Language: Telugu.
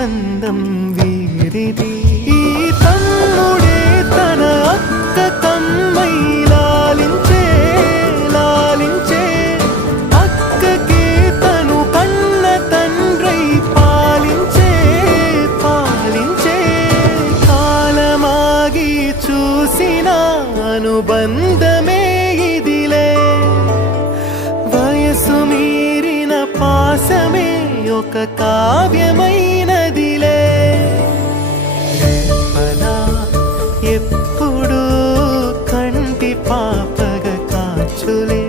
బంధం వీరిది. ఈ తమ్ముడే తన అక్క తమ్మై లాలించే లాలించే, అక్కకే తను కన్న తండ్రై పాలించే పాలించే. కాలమాగి చూసిన అనుబంధమే ఇదిలే, వయసు మీరిన పాసమే ఒక కావ్యమైనదిలే. రేపలా ఎప్పుడు కంటి పాపగ కాచులే.